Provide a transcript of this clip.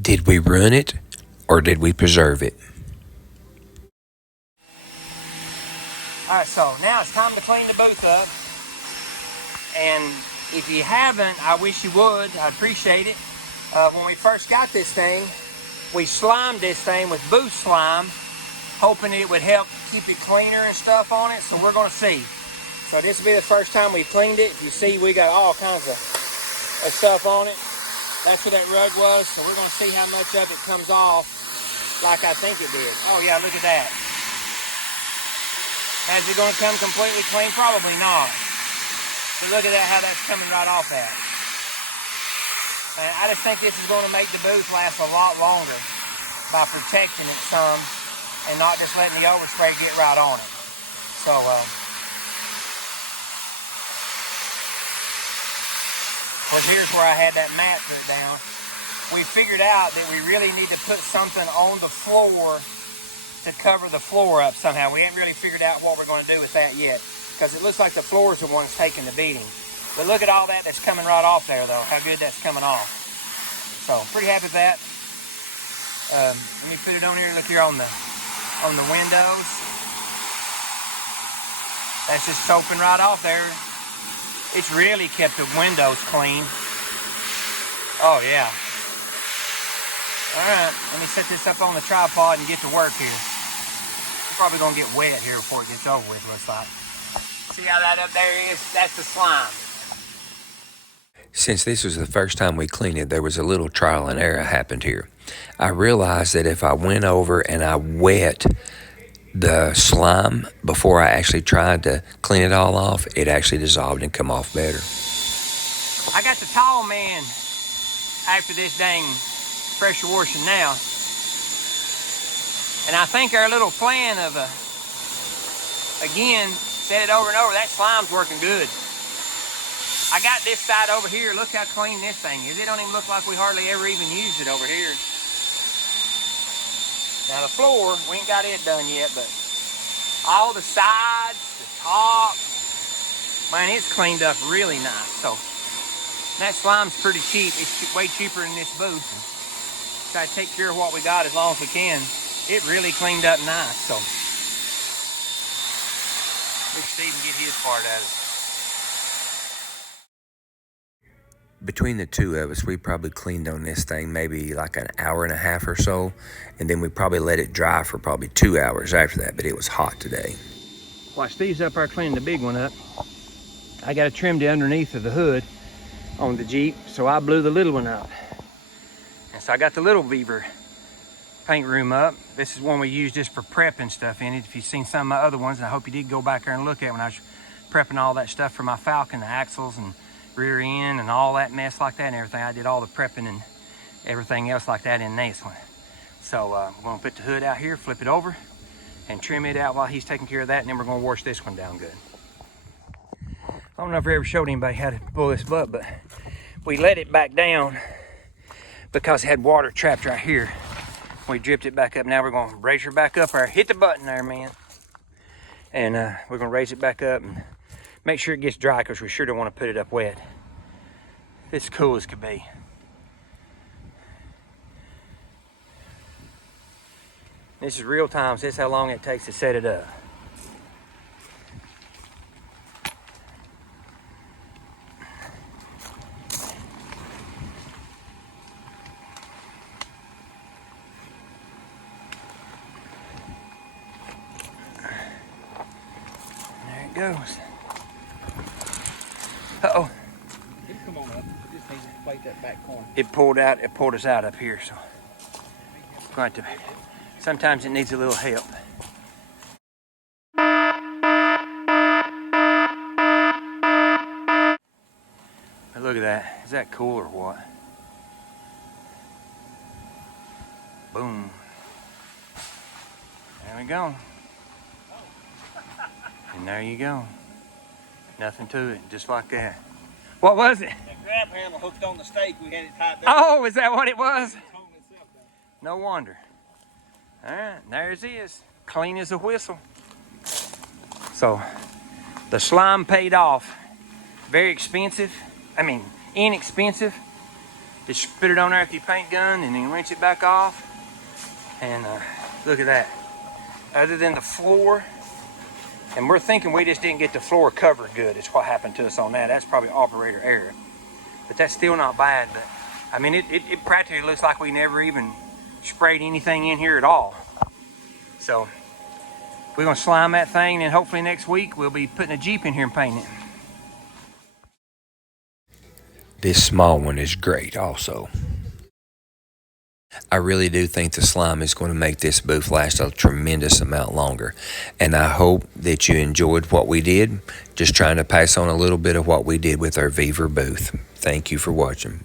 Did we ruin it or did we preserve it? Alright, so now it's time to clean the booth up. And if you haven't, I wish you would. I'd appreciate it. When we first got this thing, we slimed this thing with booth slime, hoping it would help keep it cleaner and stuff on it. So we're going to see. So this will be the first time we've cleaned it. You see we got all kinds of stuff on it. That's where that rug was. So we're going to see how much of it comes off like I think it did. Oh yeah, look at that. Is it going to come completely clean? Probably not. But look at that, how that's coming right off that. And I just think this is going to make the booth last a lot longer by protecting it some and not just letting the overspray get right on it. So, here's where I had that mat put down. We figured out that we really need to put something on the floor to cover the floor up somehow. We haven't really figured out what we're going to do with that yet, because it looks like the floor is the one's taking the beating. But look at all that that's coming right off there, though. How good that's coming off. So pretty happy with that. Let me put it on here. Look here on the windows. That's just soaping right off there. It's really kept the windows clean. Oh yeah. All right, let me set this up on the tripod and get to work here. It's probably gonna get wet here before it gets over with, looks like. See how that up there is? That's the slime. Since this was the first time we cleaned it, there was a little trial and error happened here. I realized that if I went over and I wet the slime before I actually tried to clean it all off, it actually dissolved and come off better. I got the tall man after this dang pressure washing now. And I think our little plan of, again, said it over and over, that slime's working good. I got this side over here. Look how clean this thing is. It don't even look like we hardly ever even used it over here. Now the floor, we ain't got it done yet, but all the sides, the top, man, it's cleaned up really nice. So that slime's pretty cheap. It's way cheaper than this booth. Try to take care of what we got as long as we can. It really cleaned up nice. So let Stephen get his part out of it. Between the two of us, we probably cleaned on this thing maybe like an hour and a half or so, and then we probably let it dry for probably 2 hours after that, but it was hot today. While Steve's up there cleaning the big one up, I got to trim the underneath of the hood on the Jeep, so I blew the little one up. And so I got the little VEVOR paint room up. This is one we use just for prepping stuff in it. If you've seen some of my other ones, and I hope you did go back there and look at when I was prepping all that stuff for my Falcon, the axles and rear end and all that mess like that and everything. I did all the prepping and everything else like that in this one. So we're gonna put the hood out here, flip it over, and trim it out while he's taking care of that, and then we're gonna wash this one down good. I don't know if I ever showed anybody how to pull this up, but we let it back down because it had water trapped right here. We dripped it back up. Now we're gonna raise her back up there. Hit the button there, man. And we're gonna raise it back up and make sure it gets dry, because we sure don't want to put it up wet. It's cool as could be. This is real time, so this is how long it takes to set it up. There it goes. Uh-oh. It'll come on up. It just needs to plate that back corner. It pulled us out up here, so going to sometimes it needs a little help. But look at that. Is that cool or what? Boom. There we go. And there you go. Nothing to it, just like that. What was it? That grab handle hooked on the stake. We had it tied down. Oh, is that what it was? It's holding itself down. No wonder. All right, there's it is. Clean as a whistle. So the slime paid off. Very expensive. I mean, inexpensive. Just spit it on there with your paint gun and then rinse it back off. And look at that. Other than the floor, and we're thinking we just didn't get the floor covered good. It's what happened to us on that. That's probably operator error. But that's still not bad. But I mean, it practically looks like we never even sprayed anything in here at all. So we're gonna slime that thing, and hopefully next week we'll be putting a Jeep in here and painting it. This small one is great also. I really do think the slime is going to make this booth last a tremendous amount longer. And I hope that you enjoyed what we did. Just trying to pass on a little bit of what we did with our VEVOR booth. Thank you for watching.